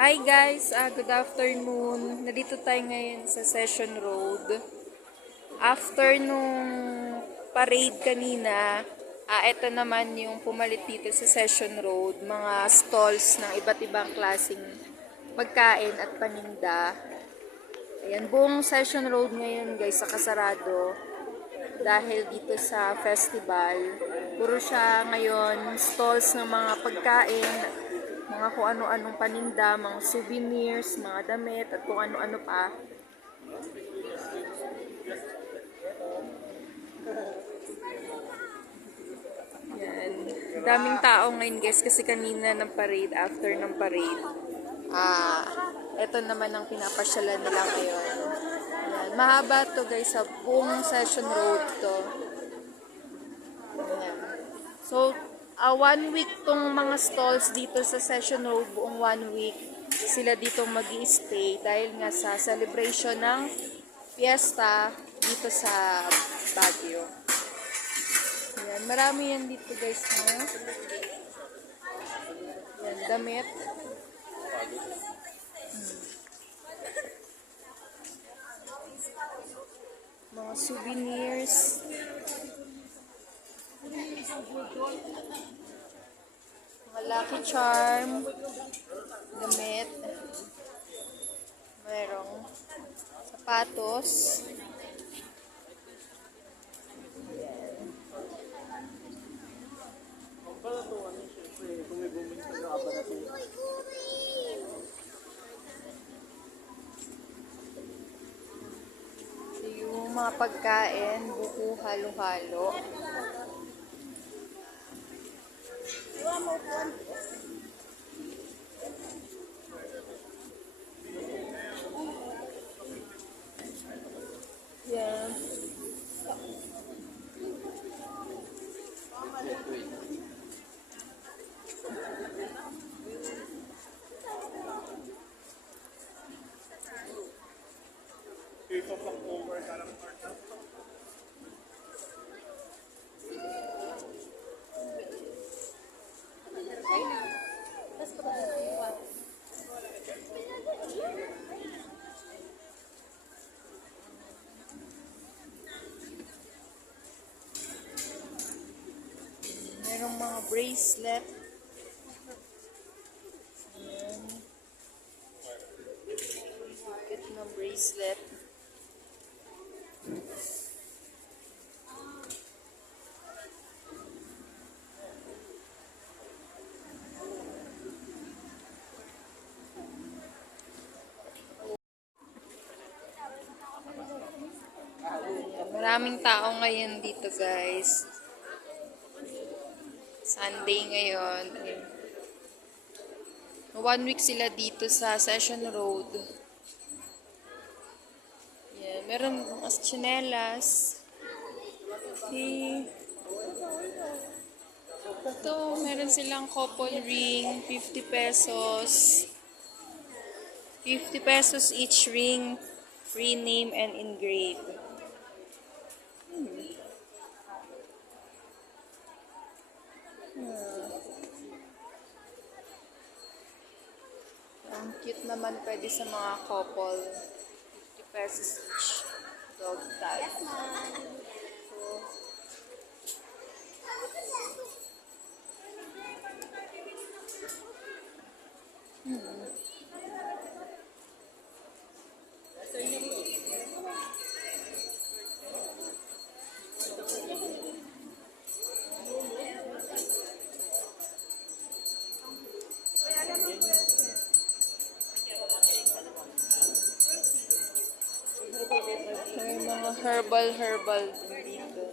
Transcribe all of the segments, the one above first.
Hi guys, good afternoon. Nandito tayo ngayon sa Session Road. After nung parade kanina, ito naman yung pumalit dito sa Session Road. Mga stalls ng iba't ibang klaseng pagkain at paninda. Ayan, buong Session Road ngayon guys, kasarado. Dahil dito sa festival, puro siya ngayon stalls ng mga pagkain, mga kung ano-anong paninda, mga souvenirs, mga damit, at kung ano-ano pa. Yan. Daming tao ngayon guys kasi kanina ng parade, after ng parade. Ito naman ang pinapasyalan nila ngayon. Yan. Mahaba to guys, sa buong Session Road to. Yan. So, 1 week tong mga stalls dito sa Session Road, buong 1 week sila dito mag-i-stay dahil nga sa celebration ng fiesta dito sa Baguio. Yan, marami yan dito guys, no? Yan, damit. Mga souvenirs. Mga Lucky Charm. Damit. Merong sapatos. Yung mga pagkain, buko, halo-halo. Yan. Merong mga bracelet. Ayan. Bakit na bracelet. Ayan. Maraming tao ngayon dito guys. Sunday ngayon. 1 week sila dito sa Session Road. Yeah, meron mas tsinelas. Ito, meron silang couple ring, 50 pesos. 50 pesos each ring, free name and engrave. Ang cute naman, pwede sa mga couple. 50 pesos each dog tag. May mga herbal din dito.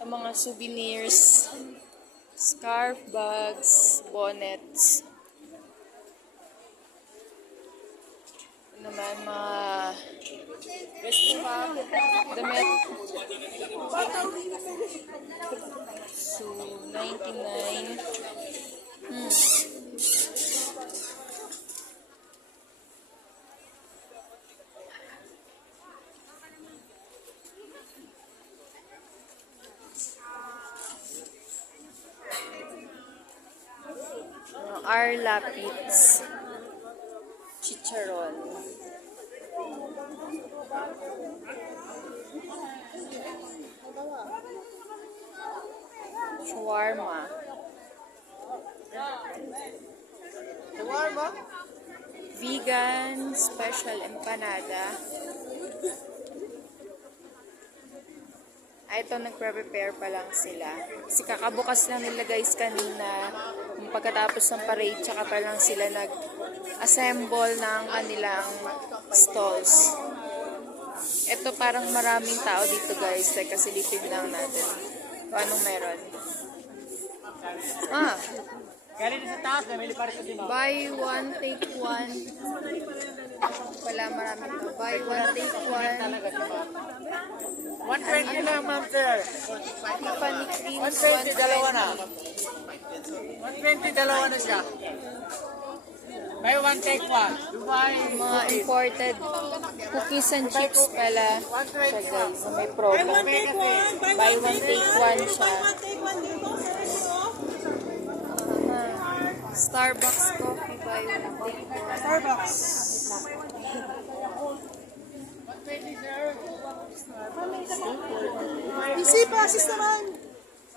Ang mga souvenirs, scarf, bags, bonnets. Ano naman, mga damit. So, 99. Our Lapids. chicharon. Shawarma. Shawarma? Vegan special empanada. Ito, nagpre-prepare pa lang sila. Kasi kakabukas lang nila guys kanina. Pagkatapos ng parade, tsaka pa lang sila nag-assemble ng kanilang stalls. Ito parang maraming tao dito guys. Teka, silipin lang natin. Kung anong meron. Galing sa taas, namili pa rin sa dino. Buy one, take one. Wala maraming to. Buy one, take one. 120 lang, ma'am, sir. Tiffany creams, 120, dalawa na. 120. 120, dalawa na siya. Buy one, take one. Dubai. Mga imported cookies and chips pala siya guys. May promo. Buy one, take one siya. Starbucks coffee, buy one, take one. Starbucks. Easy process naman.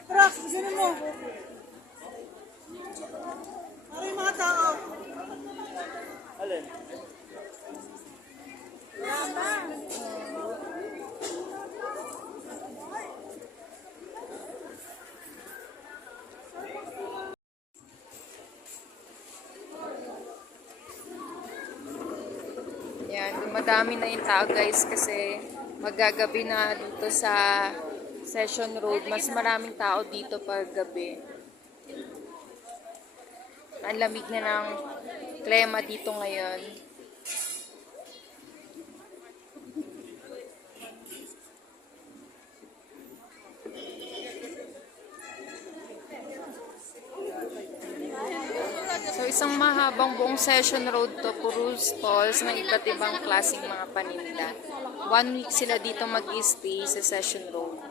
Tara, sinin mo. Para yung mga tao. Alin? Yan, dumadami na yung tao guys kasi magagabi na dito sa Session Road. Mas maraming tao dito pag gabi. Ang lamig na ng klima dito ngayon. So, isang mahabang buong Session Road to, puro stalls ng iba't ibang klaseng mga paninda. 1 week sila dito mag-stay sa Session Road.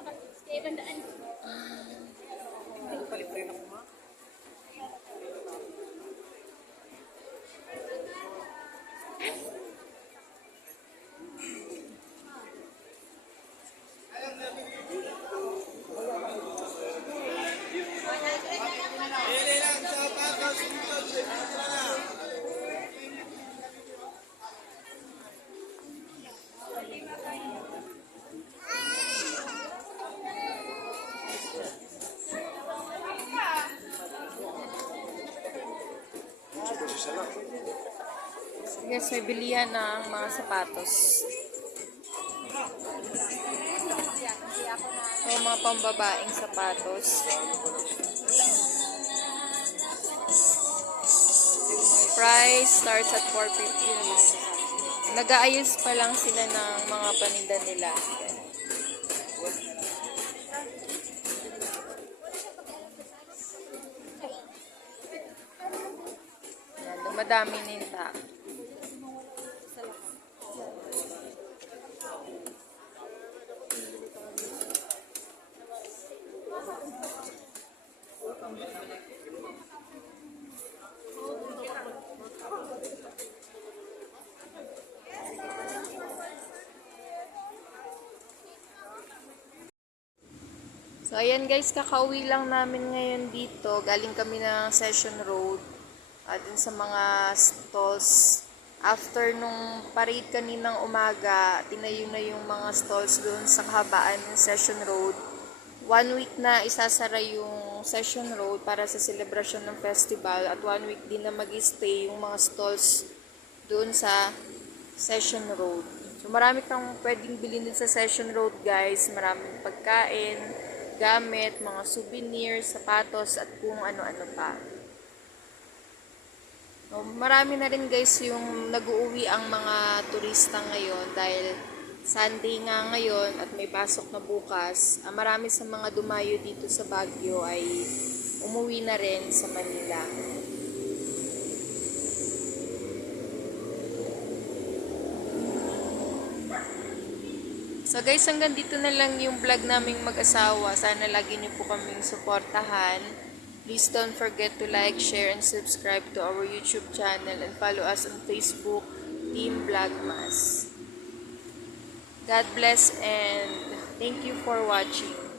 Yes, may bilihan ng mga sapatos. So, mga pambabaeng sapatos. Price starts at 450. Nag-aayos pa lang sila ng mga paninda nila. Yan, dumadami na yung tao. So, ayan guys, kakauwi lang namin ngayon dito. Galing kami ng Session Road. Dun sa mga stalls. After nung parade kaninang umaga, tinayo na yung mga stalls doon sa kahabaan ng Session Road. 1 week na isasara yung Session Road para sa celebration ng festival. At 1 week din na mag-stay yung mga stalls doon sa Session Road. So, marami kang pwedeng bilhin din sa Session Road guys. Maraming pagkain, gamit, mga souvenirs, sapatos, at kung ano-ano pa. So, marami na rin guys yung nag-uuwi ang mga turista ngayon dahil Sunday nga ngayon at may pasok na bukas. Marami sa mga dumayo dito sa Baguio ay umuwi na rin sa Manila. So guys, hanggang dito na lang yung vlog naming mag-asawa. Sana lagi niyo po kaming suportahan. Please don't forget to like, share, and subscribe to our YouTube channel and follow us on Facebook, Team Vlogmas. God bless and thank you for watching.